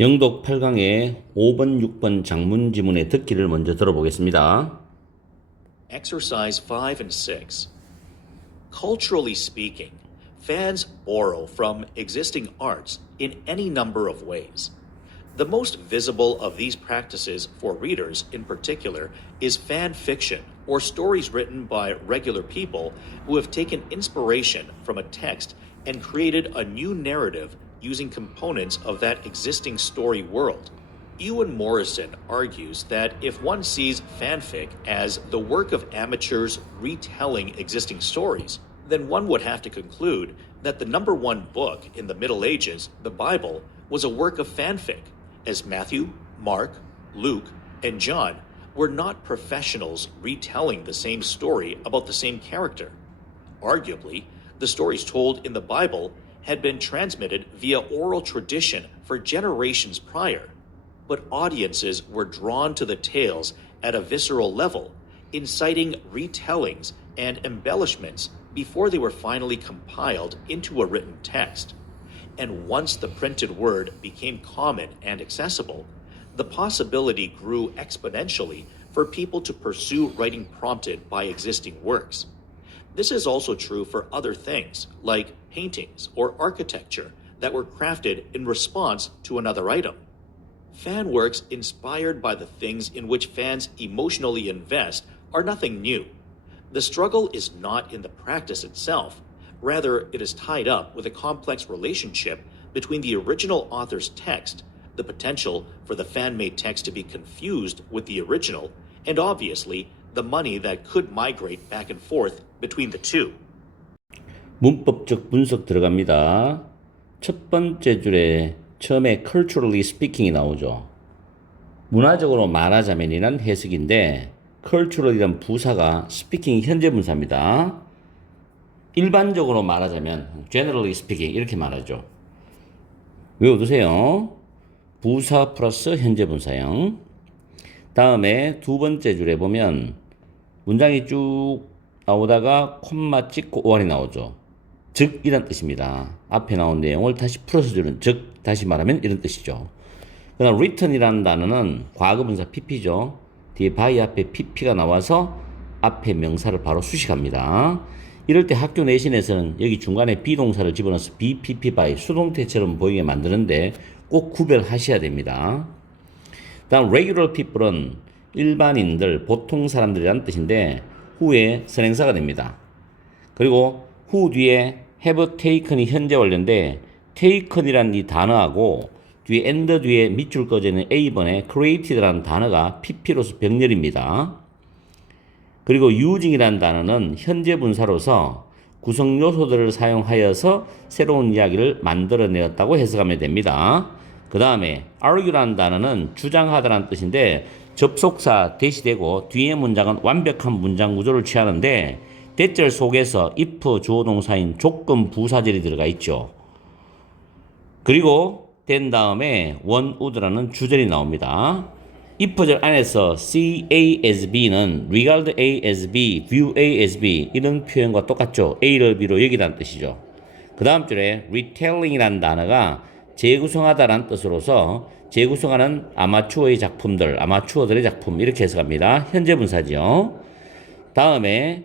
영독 8강의 5번, 6번 장문 지문의 듣기를 먼저 들어보겠습니다. Exercise 5 and 6. Culturally speaking, fans borrow from existing arts in any number of ways. The most visible of these practices for readers in particular is fan fiction, or stories written by regular people who have taken inspiration from a text and created a new narrative using components of that existing story world. Ewan Morrison argues that if one sees fanfic as the work of amateurs retelling existing stories, then one would have to conclude that the number one book in the Middle Ages, the Bible, was a work of fanfic, as Matthew, Mark, Luke, and John were not professionals retelling the same story about the same character. Arguably, the stories told in the Bible had been transmitted via oral tradition for generations prior, but audiences were drawn to the tales at a visceral level, inciting retellings and embellishments before they were finally compiled into a written text. And once the printed word became common and accessible, the possibility grew exponentially for people to pursue writing prompted by existing works. This is also true for other things, like paintings or architecture that were crafted in response to another item. Fan works inspired by the things in which fans emotionally invest are nothing new. The struggle is not in the practice itself. Rather, it is tied up with a complex relationship between the original author's text, the potential for the fan-made text to be confused with the original, and obviously, the money that could migrate back and forth between the two. 문법적 분석 들어갑니다. 첫 번째 줄에 처음에 culturally speaking이 나오죠. 문화적으로 말하자면이란 해석인데 cultural이란 부사가 speaking 현재 분사입니다. 일반적으로 말하자면 generally speaking 이렇게 말하죠. 외워두세요. 부사 플러스 현재 분사형. 다음에 두 번째 줄에 보면 문장이 쭉 나오다가 콤마 찍고 오한이 나오죠. 즉 이란 뜻입니다. 앞에 나온 내용을 다시 풀어서 주는 즉 다시 말하면 이런 뜻이죠. 그다음 written이라는 단어는 과거분사 pp죠. 뒤에 by 앞에 pp가 나와서 앞에 명사를 바로 수식합니다. 이럴 때 학교 내신에서는 여기 중간에 비동사를 집어넣어서 be, pp, by 수동태처럼 보이게 만드는데 꼭 구별하셔야 됩니다. 다음 regular people은 일반인들, 보통 사람들이라는 뜻인데 who의 선행사가 됩니다. 그리고 who 뒤에 have taken이 현재 완료인데 taken이라는 이 단어하고 뒤에 and 뒤에 밑줄 꺼져 있는 A번에 created라는 단어가 pp로서 병렬입니다. 그리고 using이라는 단어는 현재 분사로서 구성 요소들을 사용하여서 새로운 이야기를 만들어내었다고 해석하면 됩니다. 그 다음에 argue라는 단어는 주장하다라는 뜻인데 접속사 대시되고 뒤에 문장은 완벽한 문장 구조를 취하는데 대절 속에서 if 주어 동사인 조건 부사절이 들어가 있죠. 그리고 된 다음에 one would라는 주절이 나옵니다. if절 안에서 see A as B는 regard A as B, view A as B 이런 표현과 똑같죠. A를 B로 여기다는 뜻이죠. 그 다음 줄에 retelling이라는 단어가 재구성하다라는 뜻으로서 재구성하는 아마추어의 작품들, 아마추어들의 작품 이렇게 해석합니다. 현재 분사죠. 다음에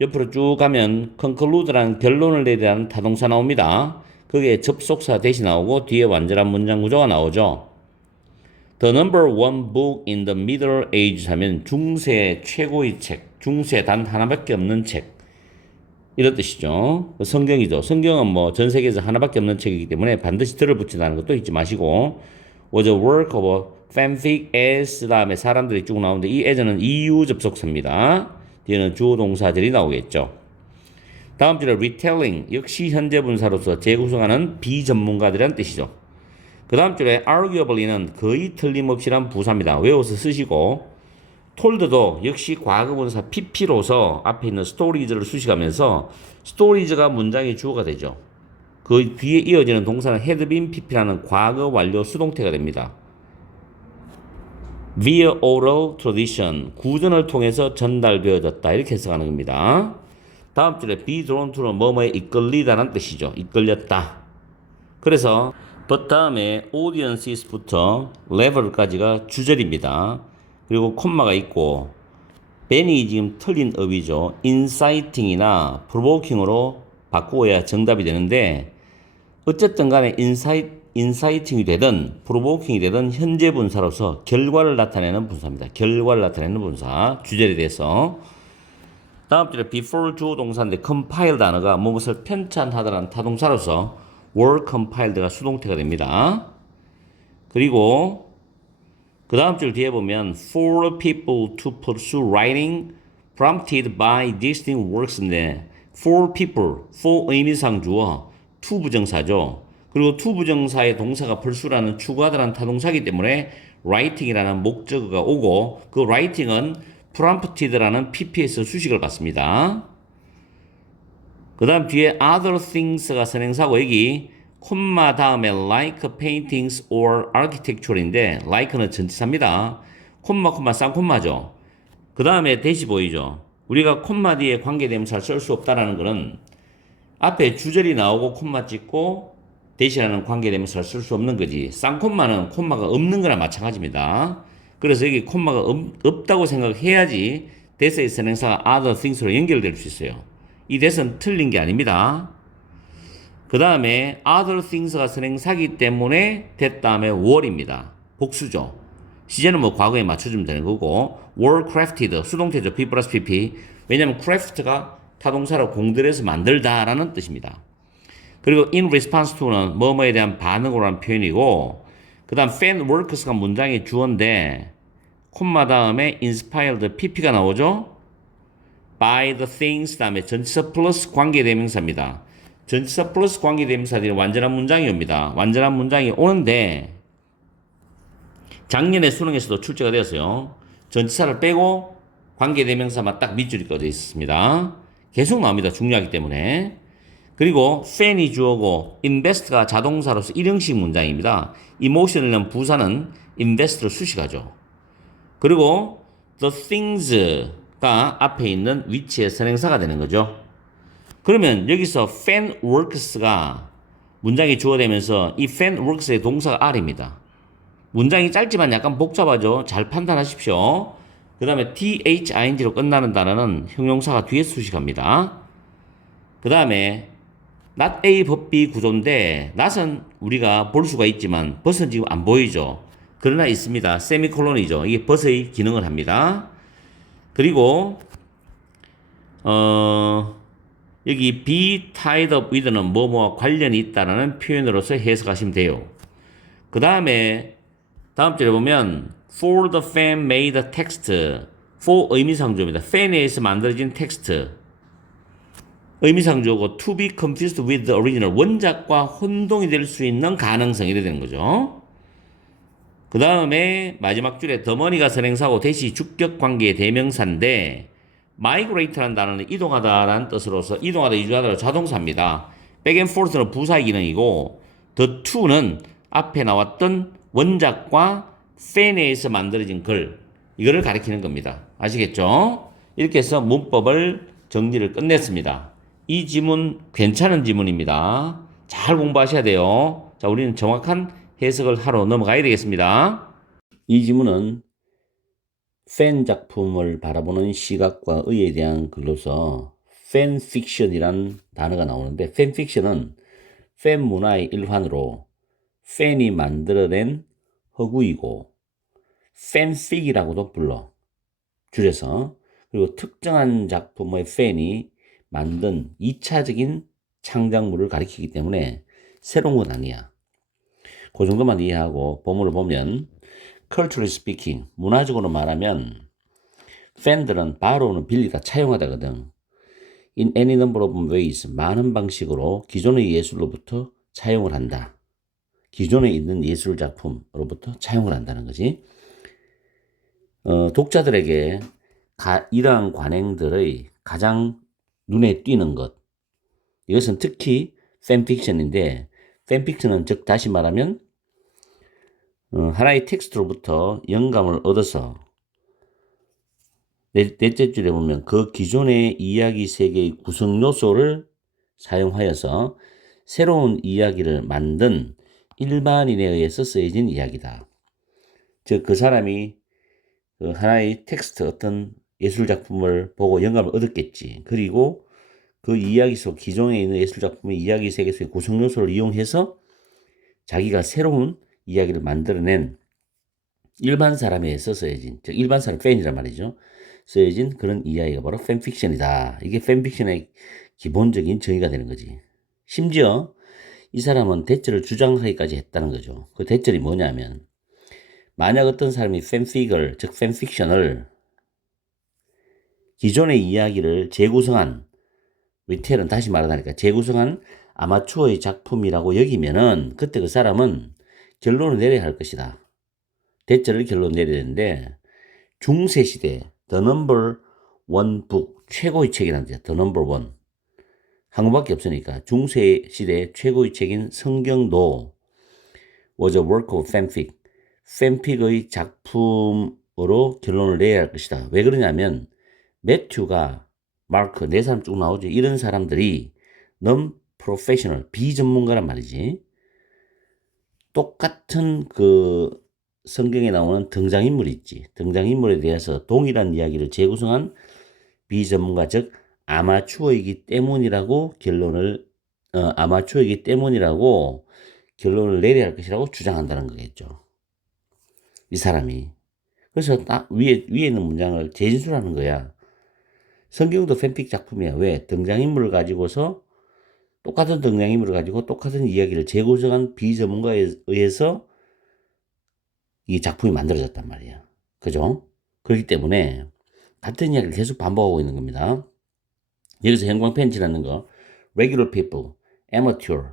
옆으로 쭉 가면 conclude라는 결론을 내리라는 타동사 나옵니다. 그게 접속사 대시 나오고 뒤에 완전한 문장 구조가 나오죠. The number one book in the Middle Ages 하면 중세 최고의 책, 중세 단 하나밖에 없는 책 이런 뜻이죠. 성경이죠. 성경은 뭐 전 세계에서 하나밖에 없는 책이기 때문에 반드시 들을 붙인다는 것도 잊지 마시고 was a work of fanfic as 다음에 사람들이 쭉 나오는데 이 as는 EU 접속사입니다. 뒤에는 주어 동사들이 나오겠죠. 다음 줄에 retelling 역시 현재 분사로서 재구성하는 비전문가들이란 뜻이죠. 그 다음 줄에 arguably는 거의 틀림없이란 부사입니다. 외워서 쓰시고 told도 역시 과거분사 pp로서 앞에 있는 stories를 수식하면서 stories가 문장의 주어가 되죠. 그 뒤에 이어지는 동사는 had been pp라는 과거 완료 수동태가 됩니다. via oral tradition 구전을 통해서 전달되어졌다 이렇게 해석하는 겁니다. 다음 줄에 be drawn to는 뭐뭐에 이끌리다는 뜻이죠. 이끌렸다. 그래서 but 다음에 audiences부터 level까지가 주절입니다. 그리고 콤마가 있고 ben이 지금 틀린 어휘죠. inciting이나 provoking으로 바꾸어야 정답이 되는데 어쨌든 간에 inciting이 되든 provoking이 되든 현재 분사로서 결과를 나타내는 분사입니다. 결과를 나타내는 분사 주절에 대해서 다음 줄에 before 주어 동사인데 compile 단어가 무엇을 편찬하다라는 타동사로서 were compiled가 수동태가 됩니다. 그리고 그 다음 줄 뒤에 보면 for people to pursue writing prompted by distinct works인데 for people, for 의미상 주어, to 부정사죠. 그리고 to 부정사의 동사가 pursue라는 추구하다라는 타동사이기 때문에 writing이라는 목적어가 오고 그 writing은 prompted라는 PP에서 수식을 받습니다. 그 다음 뒤에 other things가 선행사고 여기 콤마 다음에 like paintings or architecture인데 like는 전치사입니다. 콤마 쌍콤마죠. 그 다음에 대시 보이죠. 우리가 콤마 뒤에 관계대명사를 쓸 수 없다라는 것은 앞에 주절이 나오고 콤마 찍고 대시라는 관계대명사를 쓸 수 없는 거지. 쌍콤마는 콤마가 없는 거나 마찬가지입니다. 그래서 여기 콤마가 없다고 생각해야지 대세의 선행사가 other things로 연결될 수 있어요. 이 대선 틀린 게 아닙니다. 그 다음에 other things가 선행사기 때문에 that 다음에 were입니다. 복수죠. 시제는 뭐 과거에 맞춰주면 되는 거고 were crafted 수동태죠. P 플러스 PP 왜냐하면 craft가 타동사로 공들여서 만들다라는 뜻입니다. 그리고 in response to는 뭐뭐에 대한 반응으로라는 표현이고 그 다음 fan works가 문장의 주어인데 콤마 다음에 inspired pp가 나오죠. by the things 다음에 전치사 플러스 관계대명사입니다. 전치사 플러스 관계대명사들이 완전한 문장이 옵니다. 완전한 문장이 오는데 작년에 수능에서도 출제가 되었어요. 전치사를 빼고 관계대명사만 딱 밑줄이 꺼져 있습니다. 계속 나옵니다. 중요하기 때문에. 그리고 fan이 주어고 invest가 자동사로서 일형식 문장입니다. emotion이라는 부사는 invest를 수식하죠. 그리고 the things가 앞에 있는 위치의 선행사가 되는 거죠. 그러면 여기서 fan works가 문장이 주어되면서 이 fan works의 동사가 R입니다. 문장이 짧지만 약간 복잡하죠. 잘 판단하십시오. 그 다음에 thing로 끝나는 단어는 형용사가 뒤에 수식합니다. 그 다음에 not A but B 구조인데 not은 우리가 볼 수가 있지만 but은 지금 안 보이죠. 그러나 있습니다. 세미콜론이죠. 이게 but의 기능을 합니다. 그리고 여기 be tied up with는 뭐뭐와 관련이 있다라는 표현으로서 해석하시면 돼요. 그 다음에 다음 절에 보면 for the fan made a text for 의미상조입니다. fan에 의해서 만들어진 텍스트 의미상조고 to be confused with the original 원작과 혼동이 될 수 있는 가능성이 되는 거죠. 그 다음에 마지막 줄에 the money가 선행사고 대시 주격관계의 대명사인데 migrate라는 단어는 이동하다라는 뜻으로서 이동하다, 이주하다로 자동사입니다. back and forth는 부사의 기능이고 the to는 앞에 나왔던 원작과 fan에 의해서 만들어진 글 이거를 가리키는 겁니다. 아시겠죠? 이렇게 해서 문법을 정리를 끝냈습니다. 이 지문 괜찮은 지문입니다. 잘 공부하셔야 돼요. 자, 우리는 정확한 해석을 하러 넘어가야 되겠습니다. 이 지문은 팬 작품을 바라보는 시각과 의에 대한 글로서 팬픽션이라는 단어가 나오는데 팬픽션은 팬 문화의 일환으로 팬이 만들어낸 허구이고 팬픽이라고도 불러 줄여서 그리고 특정한 작품의 팬이 만든 2차적인 창작물을 가리키기 때문에 새로운 건 아니야. 그 정도만 이해하고 본문을 보면 culturally speaking 문화적으로 말하면 팬들은 바로는 빌리다 차용하다거든. in any number of ways 많은 방식으로 기존의 예술로부터 차용을 한다. 기존에 있는 예술 작품으로부터 차용을 한다는 거지. 독자들에게 이러한 관행들의 가장 눈에 띄는 것 이것은 특히 팬픽션인데 팬픽션은 즉 다시 말하면 하나의 텍스트로부터 영감을 얻어서 넷째 줄에 보면 그 기존의 이야기 세계의 구성 요소를 사용하여서 새로운 이야기를 만든 일반인에 의해서 쓰여진 이야기다. 즉, 그 사람이 그 하나의 텍스트, 어떤 예술작품을 보고 영감을 얻었겠지. 그리고 그 이야기 속, 기존에 있는 예술작품의 이야기 세계 속의 구성 요소를 이용해서 자기가 새로운 이야기를 만들어낸 일반 사람에 의해서 쓰여진, 즉 일반 사람 팬이란 말이죠. 쓰여진 그런 이야기가 바로 팬픽션이다. 이게 팬픽션의 기본적인 정의가 되는 거지. 심지어 이 사람은 대절을 주장하기까지 했다는 거죠. 그 대절이 뭐냐면, 만약 어떤 사람이 팬픽을, 즉 팬픽션을 기존의 이야기를 재구성한, 리텔은 다시 말하니까 재구성한 아마추어의 작품이라고 여기면은 그때 그 사람은 결론을 내려야 할 것이다. 대절을 결론 내려야 되는데, 중세 시대 The Number One Book, 최고의 책이라는 게 The Number One, 한국밖에 없으니까 중세 시대 최고의 책인 성경도 was a work of fanfic, 팬픽의 작품으로 결론을 내야 할 것이다. 왜 그러냐면 매튜가, 마크, 네 사람 쭉 나오죠. 이런 사람들이 non-professional, 비전문가란 말이지. 똑같은 그 성경에 나오는 등장인물이 있지. 등장인물에 대해서 동일한 이야기를 재구성한 비전문가, 즉 아마추어이기 때문이라고 결론을 내려야 할 것이라고 주장한다는 거겠죠. 이 사람이. 그래서 딱 위에 있는 문장을 재진술하는 거야. 성경도 팬픽 작품이야. 왜? 등장인물을 가지고서 똑같은 등장인물을 가지고 똑같은 이야기를 재구성한 비전문가에 의해서 이 작품이 만들어졌단 말이야. 그죠? 그렇기 때문에 같은 이야기를 계속 반복하고 있는 겁니다. 여기서 형광펜치라는 거, regular people, amateur,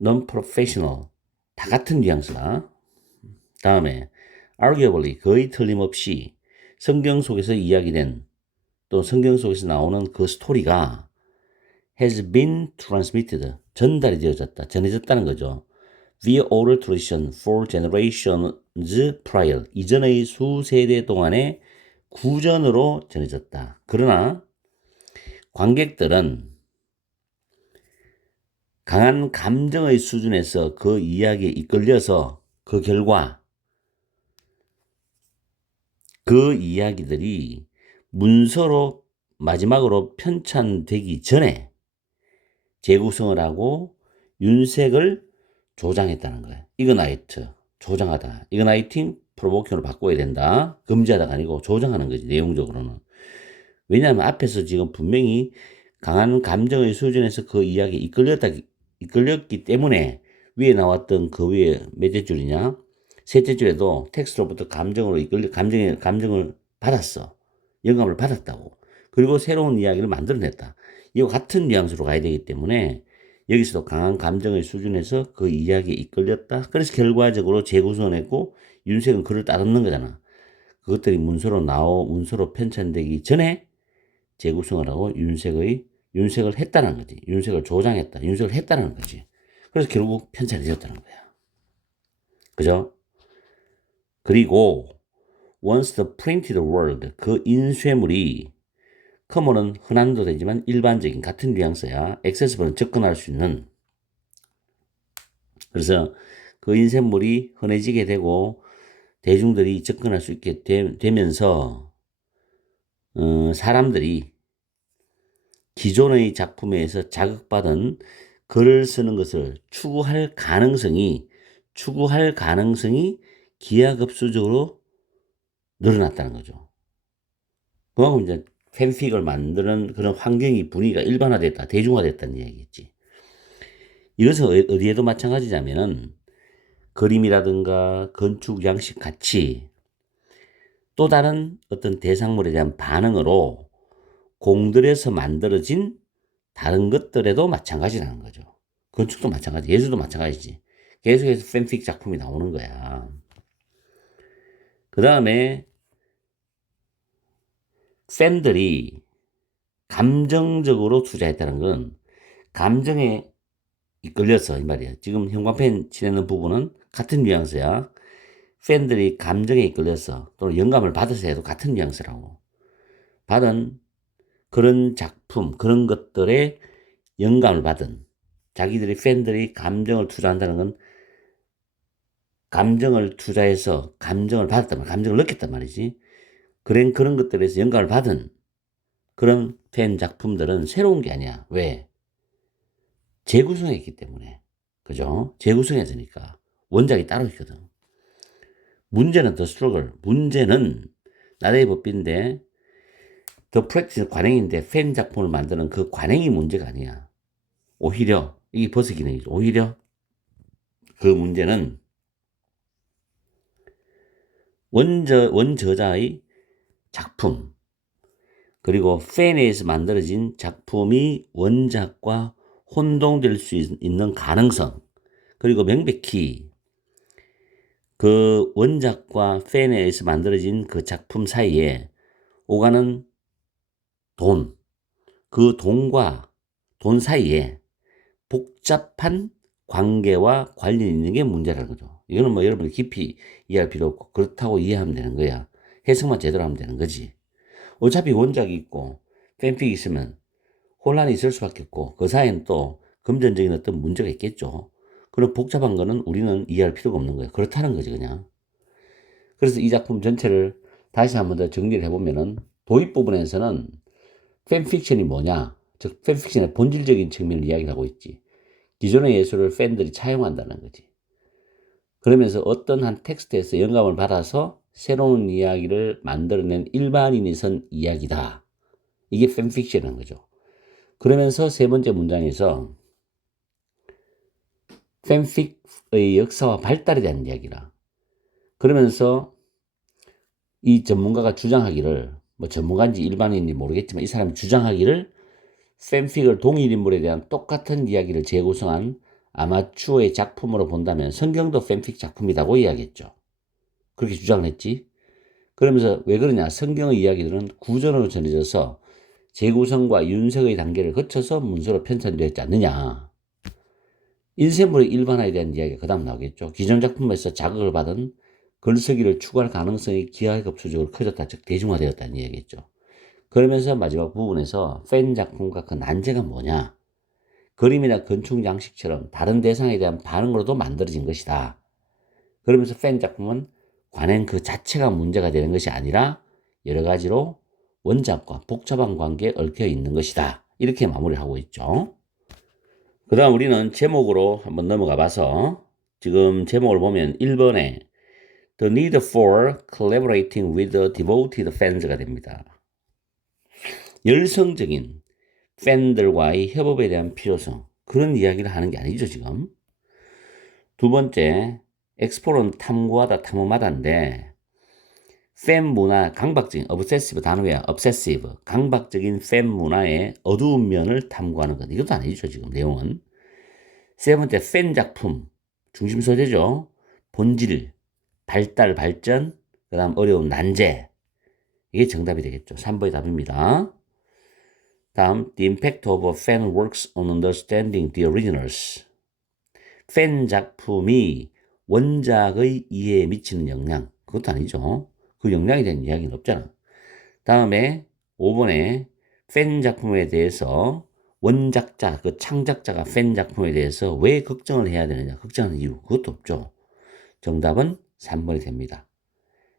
non-professional, 다 같은 뉘앙스다. 다음에 arguably, 거의 틀림없이 성경 속에서 이야기된, 또 성경 속에서 나오는 그 스토리가 has been transmitted, 전달이 되어졌다, 전해졌다는 거죠. via oral tradition for generations prior, 이전의 수세대 동안의 구전으로 전해졌다. 그러나 관객들은 강한 감정의 수준에서 그 이야기에 이끌려서 그 결과 그 이야기들이 문서로 마지막으로 편찬되기 전에 재구성을 하고 윤색을 조장했다는 거예요. 이그나이트, 조장하다. 이그나이팅, 프로보킹으로 바꿔야 된다. 금지하다가 아니고 조장하는 거지, 내용적으로는. 왜냐하면 앞에서 지금 분명히 강한 감정의 수준에서 그 이야기에 이끌렸기 때문에 위에 나왔던 그 위에 몇째 줄이냐? 셋째 줄에도 텍스트로부터 감정을 받았어. 영감을 받았다고. 그리고 새로운 이야기를 만들어냈다. 이와 같은 뉘앙스로 가야 되기 때문에 여기서도 강한 감정의 수준에서 그 이야기에 이끌렸다. 그래서 결과적으로 재구성했고 윤색은 그를 따르는 거잖아. 그것들이 문서로 편찬되기 전에 재구성을 하고 윤색을 했다는 거지. 윤색을 조장했다. 윤색을 했다는 거지. 그래서 결국 편찬이 되었다는 거야. 그죠? 그리고 once the printed word, 그 인쇄물이 common은 흔한도 되지만 일반적인 같은 뉘앙스야. accessible은 접근할 수 있는. 그래서 그 인쇄물이 흔해지게 되고 대중들이 접근할 수 있게 되면서 사람들이 기존의 작품에서 자극받은 글을 쓰는 것을 추구할 가능성이 기하급수적으로 늘어났다는 거죠. 그만큼 이제 팬픽을 만드는 그런 분위기가 일반화됐다, 대중화됐다는 이야기겠지. 이것은 어디에도 마찬가지냐면은 그림이라든가 건축 양식 같이 또 다른 어떤 대상물에 대한 반응으로 공들여서 만들어진 다른 것들에도 마찬가지라는 거죠. 건축도 마찬가지, 예술도 마찬가지지. 계속해서 팬픽 작품이 나오는 거야. 그 다음에 팬들이 감정적으로 투자했다는 건 감정에 이끌려서 이 말이야. 지금 형광펜 칠하는 부분은 같은 뉘앙스야. 팬들이 감정에 이끌려서 또는 영감을 받아서 해도 같은 뉘앙스라고. 받은 그런 작품, 그런 것들에 영감을 받은 팬들이 감정을 투자한다는 건 감정을 투자해서 감정을 받았단 말이야. 감정을 느꼈단 말이지. 그런 것들에서 영감을 받은 그런 팬 작품들은 새로운 게 아니야. 왜? 재구성했기 때문에. 그죠? 재구성했으니까. 원작이 따로 있거든. 문제는 더 스트러글. 문제는 나라의 법비인데 더 프랙티스 관행인데 팬 작품을 만드는 그 관행이 문제가 아니야. 오히려 이게 버스 기능이죠. 오히려 그 문제는 원저자의 작품 그리고 팬에 의해서 만들어진 작품이 원작과 혼동될 수 있는 가능성 그리고 명백히 그 원작과 팬에 의해서 만들어진 그 작품 사이에 오가는 돈, 그 돈과 돈 사이에 복잡한 관계와 관련이 있는 게 문제라는 거죠. 이거는 뭐 여러분이 깊이 이해할 필요 없고 그렇다고 이해하면 되는 거야. 해석만 제대로 하면 되는 거지. 어차피 원작이 있고 팬픽이 있으면 혼란이 있을 수밖에 없고 그 사이에는 또 금전적인 어떤 문제가 있겠죠. 그런 복잡한 거는 우리는 이해할 필요가 없는 거예요. 그렇다는 거지 그냥. 그래서 이 작품 전체를 다시 한번 더 정리를 해보면은 도입 부분에서는 팬픽션이 뭐냐, 즉 팬픽션의 본질적인 측면을 이야기하고 있지. 기존의 예술을 팬들이 차용한다는 거지. 그러면서 어떤 한 텍스트에서 영감을 받아서 새로운 이야기를 만들어낸 일반인이 쓴 이야기다. 이게 팬픽션인 거죠. 그러면서 세 번째 문장에서 팬픽의 역사와 발달에 대한 이야기라. 그러면서 이 전문가가 주장하기를, 뭐 전문가인지 일반인인지 모르겠지만 이 사람이 주장하기를 팬픽을 동일 인물에 대한 똑같은 이야기를 재구성한 아마추어의 작품으로 본다면 성경도 팬픽 작품이라고 이야기했죠. 그렇게 주장을 했지. 그러면서 왜 그러냐. 성경의 이야기들은 구전으로 전해져서 재구성과 윤색의 단계를 거쳐서 문서로 편찬되었지 않느냐. 인쇄물의 일반화에 대한 이야기가 그 다음 나오겠죠. 기존 작품에서 자극을 받은 글쓰기를 추구할 가능성이 기하급수적으로 커졌다. 즉 대중화되었다는 이야기겠죠. 그러면서 마지막 부분에서 팬 작품과 그 난제가 뭐냐. 그림이나 건축 양식처럼 다른 대상에 대한 반응으로도 만들어진 것이다. 그러면서 팬 작품은 관행 그 자체가 문제가 되는 것이 아니라 여러 가지로 원작과 복잡한 관계에 얽혀 있는 것이다. 이렇게 마무리하고 있죠. 그 다음 우리는 제목으로 한번 넘어가 봐서 지금 제목을 보면 1번에 The need for collaborating with the devoted fans가 됩니다. 열성적인 팬들과의 협업에 대한 필요성 그런 이야기를 하는 게 아니죠 지금. 두 번째 엑스플로는 탐구하다 탐험하다인데 팬 문화 강박적인 obsessive 단어야 obsessive 강박적인 팬 문화의 어두운 면을 탐구하는 것 이것도 아니죠 지금 내용은. 세 번째 팬 작품 중심 소재죠. 본질 발달 발전 그 다음 어려운 난제 이게 정답이 되겠죠. 3번이 답입니다. 다음 The impact of a fan works on understanding the originals 팬 작품이 원작의 이해에 미치는 영향 그것도 아니죠. 그 영향에 대한 이야기는 없잖아. 다음에 5번에 팬 작품에 대해서 원작자 그 창작자가 팬 작품에 대해서 왜 걱정을 해야 되느냐 걱정하는 이유 그것도 없죠. 정답은 3번이 됩니다.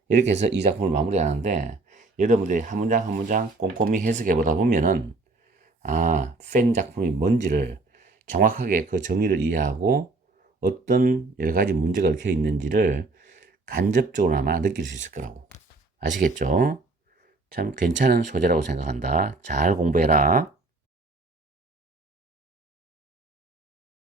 이렇게 해서 이 작품을 마무리하는데 여러분들이 한 문장 한 문장 꼼꼼히 해석해 보다 보면은 팬 작품이 뭔지를 정확하게 그 정의를 이해하고 어떤 여러 가지 문제가 얽혀 있는지를 간접적으로나마 느낄 수 있을 거라고. 아시겠죠? 참 괜찮은 소재라고 생각한다. 잘 공부해라.